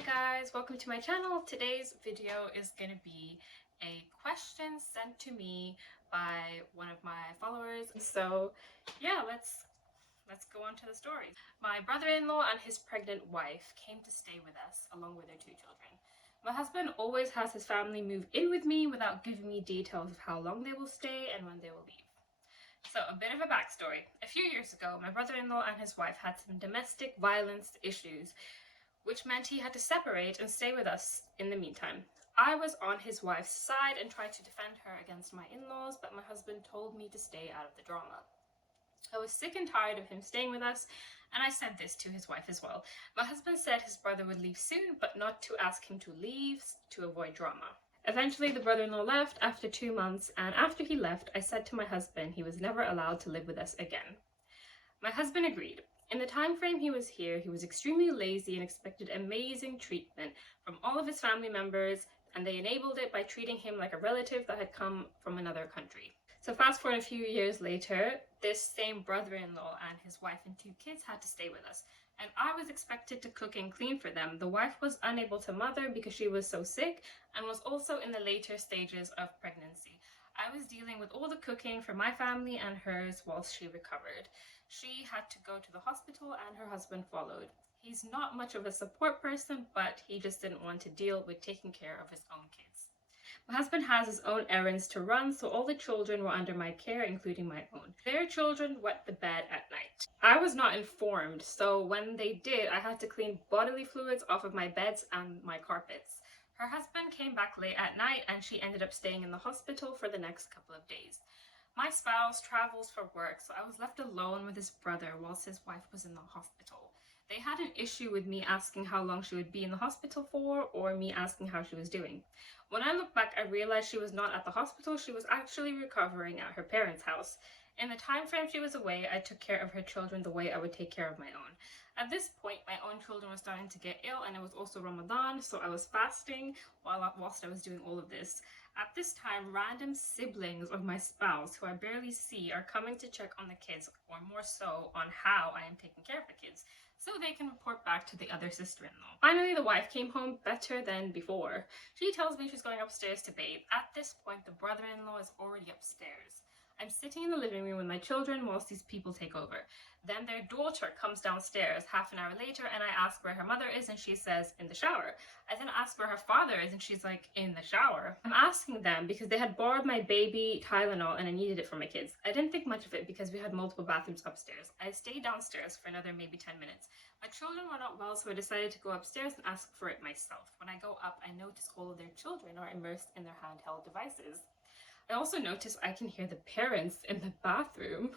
Hi guys, welcome to my channel. Today's video is going to be a question sent to me by one of my followers. So yeah, let's go on to the story. My brother-in-law and his pregnant wife came to stay with us along with their two children. My husband always has his family move in with me without giving me details of how long they will stay and when they will leave. So, a bit of a backstory. A few years ago, my brother-in-law and his wife had some domestic violence issues, which meant he had to separate and stay with us in the meantime. I was on his wife's side and tried to defend her against my in-laws, but my husband told me to stay out of the drama. I was sick and tired of him staying with us, and I said this to his wife as well. My husband said his brother would leave soon, but not to ask him to leave to avoid drama. Eventually, the brother-in-law left after 2 months, and after he left, I said to my husband he was never allowed to live with us again. My husband agreed. In the time frame he was here, he was extremely lazy and expected amazing treatment from all of his family members, and they enabled it by treating him like a relative that had come from another country. So fast forward a few years later, this same brother-in-law and his wife and two kids had to stay with us, and I was expected to cook and clean for them. The wife was unable to mother because she was so sick and was also in the later stages of pregnancy. I was dealing with all the cooking for my family and hers whilst she recovered. She had to go to the hospital and her husband followed. He's not much of a support person, but he just didn't want to deal with taking care of his own kids. My husband has his own errands to run, so all the children were under my care, including my own. Their children wet the bed at night. I was not informed, so when they did, I had to clean bodily fluids off of my beds and my carpets. Her husband came back late at night and she ended up staying in the hospital for the next couple of days. My spouse travels for work, so I was left alone with his brother whilst his wife was in the hospital. They had an issue with me asking how long she would be in the hospital for, or me asking how she was doing. When I look back, I realized she was not at the hospital, she was actually recovering at her parents' house. In the time frame she was away, I took care of her children the way I would take care of my own. At this point, my own children were starting to get ill, and it was also Ramadan, so I was fasting whilst I was doing all of this. At this time, random siblings of my spouse, who I barely see, are coming to check on the kids, or more so, on how I am taking care of the kids, so they can report back to the other sister-in-law. Finally, the wife came home better than before. She tells me she's going upstairs to bathe. At this point, the brother-in-law is already upstairs. I'm sitting in the living room with my children whilst these people take over. Then their daughter comes downstairs half an hour later, and I ask where her mother is, and she says, in the shower. I then ask where her father is, and she's like, in the shower. I'm asking them because they had borrowed my baby Tylenol and I needed it for my kids. I didn't think much of it because we had multiple bathrooms upstairs. I stayed downstairs for another maybe 10 minutes. My children were not well, so I decided to go upstairs and ask for it myself. When I go up, I notice all of their children are immersed in their handheld devices. I also notice I can hear the parents in the bathroom.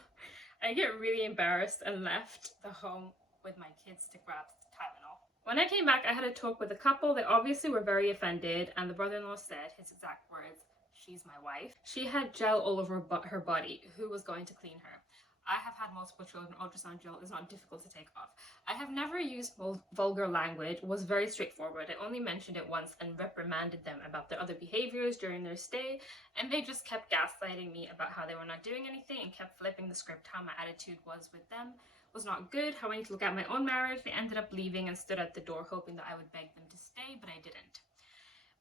I get really embarrassed and left the home with my kids to grab Tylenol. When I came back, I had a talk with a couple. They obviously were very offended, and the brother-in-law said his exact words, "She's my wife." She had gel all over her body. Who was going to clean her? I have had multiple children. Ultrasound gel is not difficult to take off. I have never used vulgar language, was very straightforward. I only mentioned it once and reprimanded them about their other behaviors during their stay, and they just kept gaslighting me about how they were not doing anything and kept flipping the script, how my attitude was with them was not good, how I need to look at my own marriage. They ended up leaving and stood at the door hoping that I would beg them to stay, but I didn't.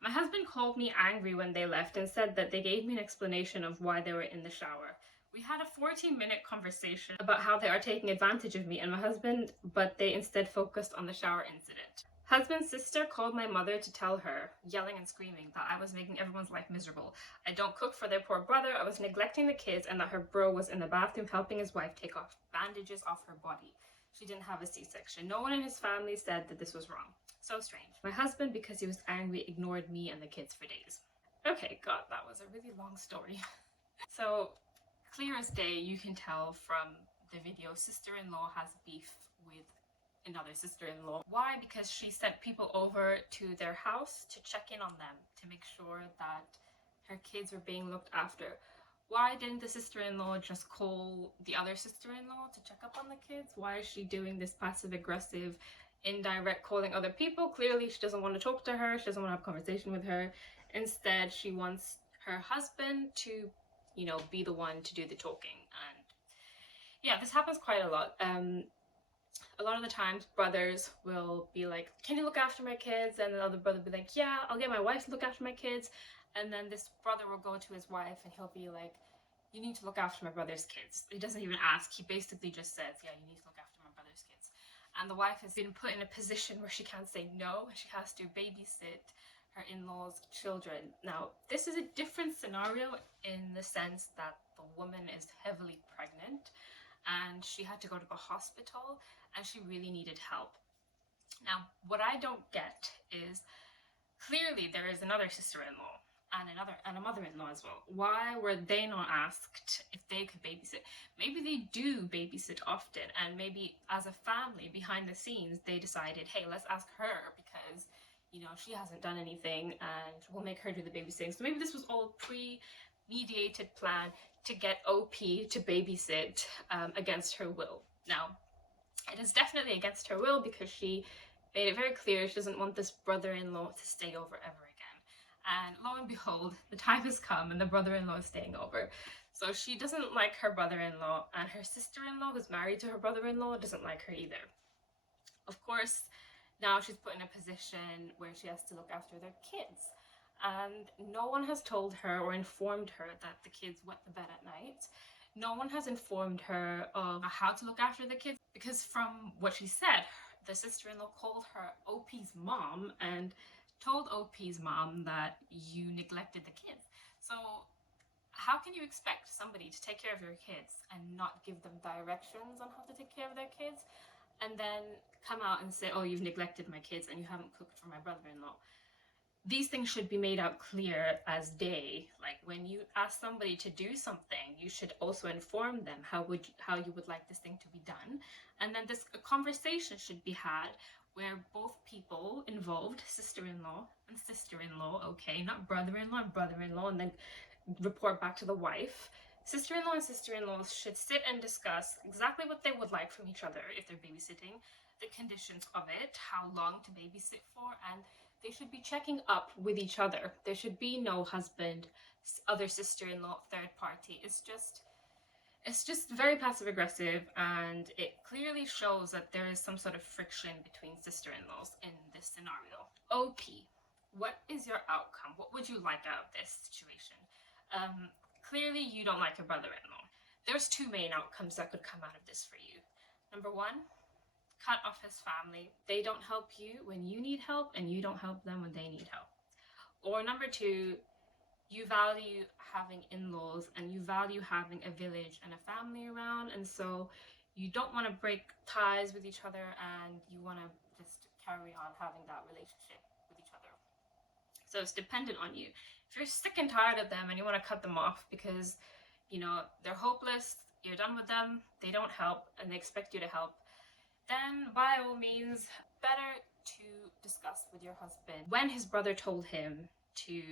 My husband called me angry when they left and said that they gave me an explanation of why they were in the shower. We had a 14-minute conversation about how they are taking advantage of me and my husband, but they instead focused on the shower incident. Husband's sister called my mother to tell her, yelling and screaming, that I was making everyone's life miserable. I don't cook for their poor brother, I was neglecting the kids, and that her bro was in the bathroom helping his wife take off bandages off her body. She didn't have a C-section. No one in his family said that this was wrong. So strange. My husband, because he was angry, ignored me and the kids for days. Okay, God, that was a really long story. So, clear as day, you can tell from the video, sister-in-law has beef with another sister-in-law. Why? Because she sent people over to their house to check in on them, to make sure that her kids were being looked after. Why didn't the sister-in-law just call the other sister-in-law to check up on the kids? Why is she doing this passive-aggressive, indirect calling other people? Clearly, she doesn't want to talk to her. She doesn't want to have a conversation with her. Instead, she wants her husband to, be the one to do the talking. And yeah, this happens quite a lot. A lot of the times brothers will be like, can you look after my kids? And the other brother will be like, yeah, I'll get my wife to look after my kids. And then this brother will go to his wife and he'll be like, you need to look after my brother's kids. He doesn't even ask. He basically just says, yeah, you need to look after my brother's kids. And the wife has been put in a position where she can't say no. She has to babysit her in-laws' children. Now, this is a different scenario in the sense that the woman is heavily pregnant and she had to go to the hospital and she really needed help. Now, what I don't get is, clearly there is another sister-in-law and a mother-in-law as well. Why were they not asked if they could babysit? Maybe they do babysit often, and maybe as a family behind the scenes they decided, hey, let's ask her because, you know, she hasn't done anything and we'll make her do the babysitting. So maybe this was all pre-mediated plan to get OP to babysit against her will. Now, it is definitely against her will because she made it very clear she doesn't want this brother-in-law to stay over ever again. And lo and behold, the time has come and the brother-in-law is staying over. So she doesn't like her brother-in-law, and her sister-in-law, who's married to her brother-in-law, doesn't like her either. Of course, now she's put in a position where she has to look after their kids. And no one has told her or informed her that the kids wet the bed at night. No one has informed her of how to look after the kids, because from what she said, the sister-in-law called her OP's mom and told OP's mom that you neglected the kids. So how can you expect somebody to take care of your kids and not give them directions on how to take care of their kids, and then come out and say, oh, you've neglected my kids and you haven't cooked for my brother-in-law? These things should be made out clear as day. Like, when you ask somebody to do something, you should also inform them how you would like this thing to be done. And then this conversation should be had where both people involved, sister-in-law and sister-in-law, okay, not brother-in-law and brother-in-law, and then report back to the wife. Sister-in-law and sister-in-laws should sit and discuss exactly what they would like from each other if they're babysitting, the conditions of it, how long to babysit for, and they should be checking up with each other. There should be no husband, other sister-in-law, third party. It's just very passive aggressive, and it clearly shows that there is some sort of friction between sister-in-laws in this scenario. OP, what is your outcome? What would you like out of this situation? Clearly you don't like your brother-in-law. There's two main outcomes that could come out of this for you. Number one, cut off his family. They don't help you when you need help, and you don't help them when they need help. Or number two, you value having in-laws and you value having a village and a family around, and so you don't want to break ties with each other and you want to just carry on having that relationship with each other. So it's dependent on you. If you're sick and tired of them and you want to cut them off because, you know, they're hopeless, you're done with them, they don't help, and they expect you to help, then by all means, better to discuss with your husband. When his brother told him to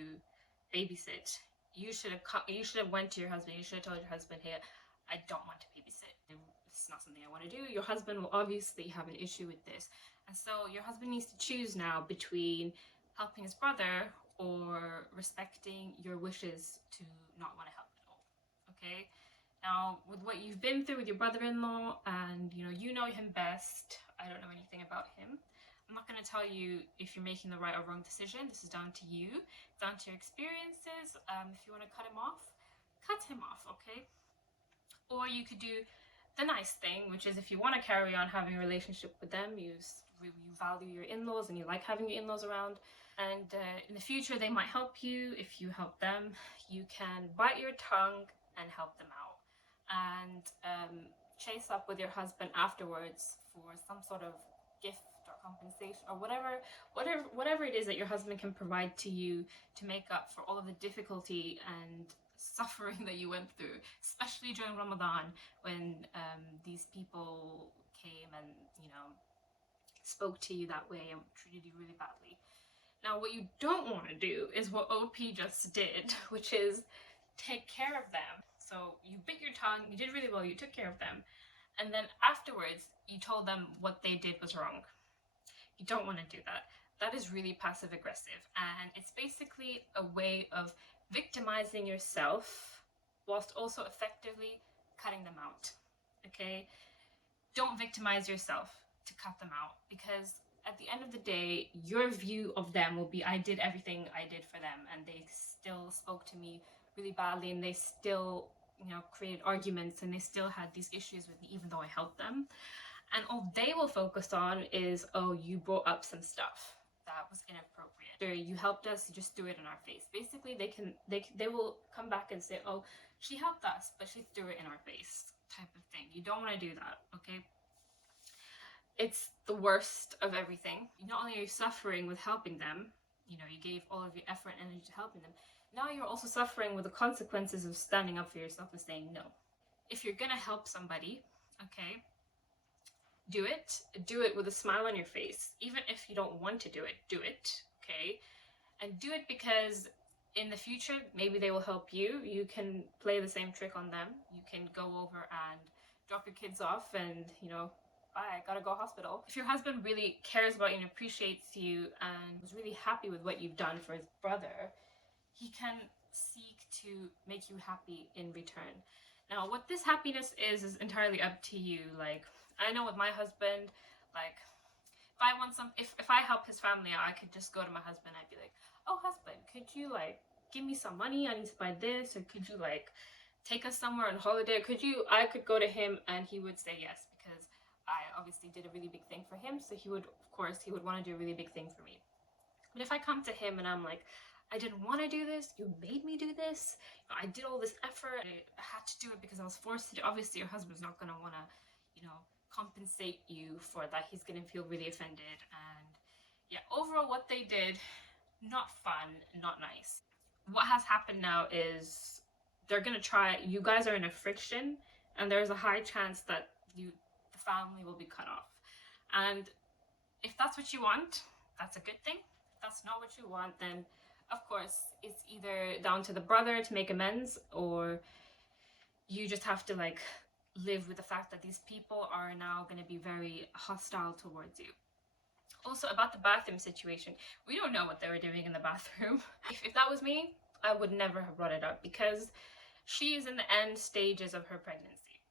babysit, you should have went to your husband. You should have told your husband, hey, I don't want to babysit. It's not something I want to do. Your husband will obviously have an issue with this, and so your husband needs to choose now between helping his brother or respecting your wishes to not want to help at all. Okay? Now, with what you've been through with your brother-in-law, and you know him best, I don't know anything about him. I'm not going to tell you if you're making the right or wrong decision. This is down to you, down to your experiences. If you want to cut him off, okay? Or you could do the nice thing, which is, if you want to carry on having a relationship with them, you value your in-laws and you like having your in-laws around, and in the future they might help you. If you help them, you can bite your tongue and help them out, and chase up with your husband afterwards for some sort of gift or compensation or whatever it is that your husband can provide to you to make up for all of the difficulty and suffering that you went through, especially during Ramadan, when these people came and spoke to you that way and treated you really badly. Now, what you don't want to do is what OP just did, which is take care of them. So you bit your tongue, you did really well, you took care of them, and then afterwards you told them what they did was wrong. You don't want to do that. That is really passive aggressive, and it's basically a way of victimizing yourself whilst also effectively cutting them out. Okay? don't victimize yourself to cut them out, because at the end of the day, your view of them will be, I did everything I did for them and they still spoke to me really badly, and they still, created arguments, and they still had these issues with me even though I helped them. And all they will focus on is, oh, you brought up some stuff that was inappropriate, or you helped us, you just threw it in our face. Basically, they will come back and say, oh, she helped us but she threw it in our face, type of thing. You don't want to do that, okay? It's the worst of everything. Not only are you suffering with helping them, you gave all of your effort and energy to helping them, now you're also suffering with the consequences of standing up for yourself and saying no. If you're gonna help somebody, okay, do it with a smile on your face. Even if you don't want to do it, okay? And do it because in the future, maybe they will help you. You can play the same trick on them. You can go over and drop your kids off and, bye, gotta go hospital. If your husband really cares about you and appreciates you and was really happy with what you've done for his brother, he can seek to make you happy in return. Now, what this happiness is entirely up to you. Like, I know with my husband, like, if I help his family out, I could just go to my husband and I'd be like, oh, husband, could you, like, give me some money? I need to buy this. Or could you, like, take us somewhere on holiday? I could go to him and he would say yes, because I obviously did a really big thing for him. So he would want to do a really big thing for me. But if I come to him and I'm like, I didn't want to do this, you made me do this, I did all this effort, I had to do it because I was forced to do it. Obviously your husband's not going to want to, compensate you for that. He's going to feel really offended. And yeah, overall what they did, not fun, not nice. What has happened now is they're going to try, you guys are in a friction, and there's a high chance that the family will be cut off. And if that's what you want, that's a good thing. If that's not what you want, then of course it's either down to the brother to make amends, or you just have to, like, live with the fact that these people are now going to be very hostile towards you. Also, about the bathroom situation, we don't know what they were doing in the bathroom. If that was me, I would never have brought it up, because she is in the end stages of her pregnancy.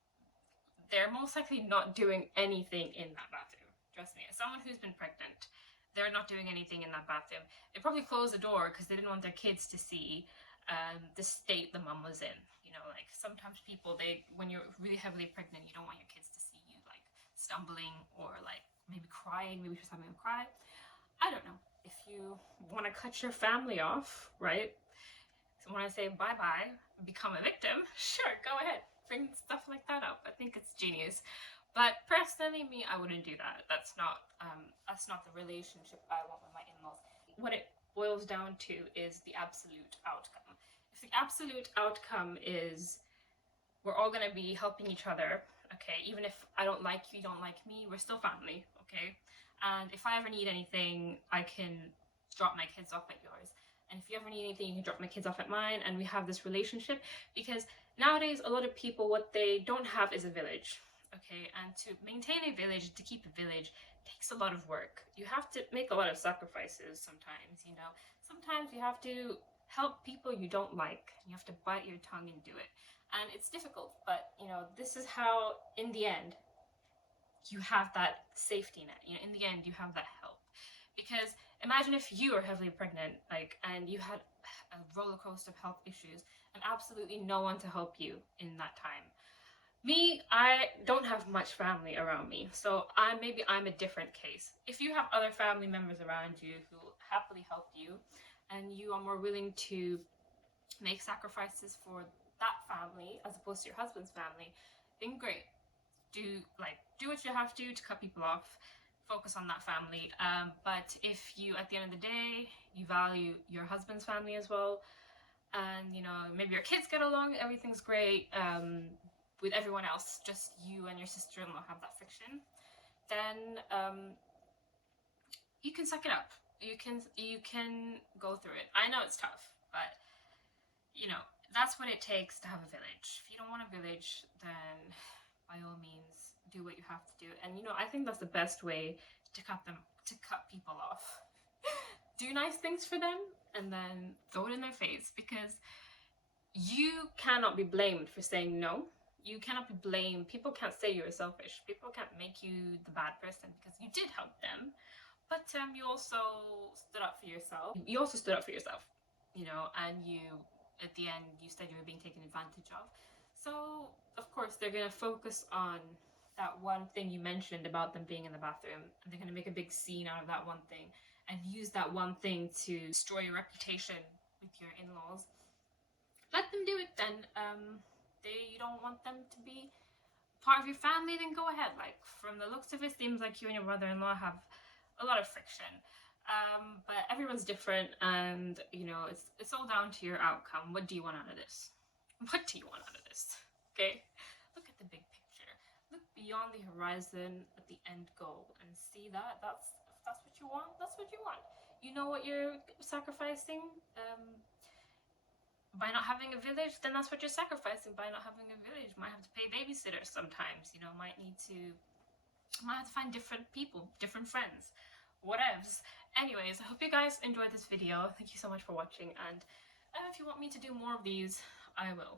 They're most likely not doing anything in that bathroom. Trust me, as someone who's been pregnant, they're not doing anything in that bathroom. They probably closed the door because they didn't want their kids to see the state the mom was in. Like, sometimes people, when you're really heavily pregnant, you don't want your kids to see you, like, stumbling or, like, maybe crying, maybe just having a cry. I don't know. If you want to cut your family off, right? So when I say bye-bye, become a victim, sure, go ahead. Bring stuff like that up. I think it's genius. But personally, me, I wouldn't do that. That's not the relationship I want with my in-laws. What it boils down to is the absolute outcome. If the absolute outcome is we're all going to be helping each other, okay, even if I don't like you, you don't like me, we're still family, okay? And if I ever need anything, I can drop my kids off at yours. And if you ever need anything, you can drop my kids off at mine, and we have this relationship. Because nowadays, a lot of people, what they don't have is a village, okay? And to maintain a village, to keep a village, takes a lot of work. You have to make a lot of sacrifices sometimes, Sometimes you have to help people you don't like. You have to bite your tongue and do it. And it's difficult, but, this is how, in the end, you have that safety net. In the end, you have that help. Because imagine if you were heavily pregnant, and you had a roller coaster of health issues, and absolutely no one to help you in that time. Me, I don't have much family around me, so maybe I'm a different case. If you have other family members around you who happily help you, and you are more willing to make sacrifices for that family as opposed to your husband's family, then great. Do what you have to cut people off, focus on that family. But if you, at the end of the day, you value your husband's family as well, and maybe your kids get along, everything's great, with everyone else, just you and your sister-in-law have that friction, then you can suck it up. You can go through it. I know it's tough, but that's what it takes to have a village. If you don't want a village, then by all means do what you have to do. And I think that's the best way to cut people off. Do nice things for them and then throw it in their face, because you cannot be blamed for saying no. You cannot be blamed. People can't say you're selfish. People can't make you the bad person because you did help them. But you also stood up for yourself. You also stood up for yourself, you know, and you, at the end, you said you were being taken advantage of. So, of course, they're going to focus on that one thing you mentioned about them being in the bathroom. And they're going to make a big scene out of that one thing and use that one thing to destroy your reputation with your in-laws. Let them do it then. You don't want them to be part of your family, then go ahead. Like, from the looks of it, seems like you and your brother-in-law have a lot of friction. But everyone's different, and you know, it's all down to your outcome. What do you want out of this? What do you want out of this? Okay? Look at the big picture. Look beyond the horizon at the end goal and see that if that's what you want, that's what you want. You know what you're sacrificing? By not having a village, then that's what you're sacrificing. By not having a village, might have to pay babysitters sometimes, you know, might have to find different people, different friends, whatevs. Anyways, I hope you guys enjoyed this video. Thank you so much for watching, and if you want me to do more of these, I will.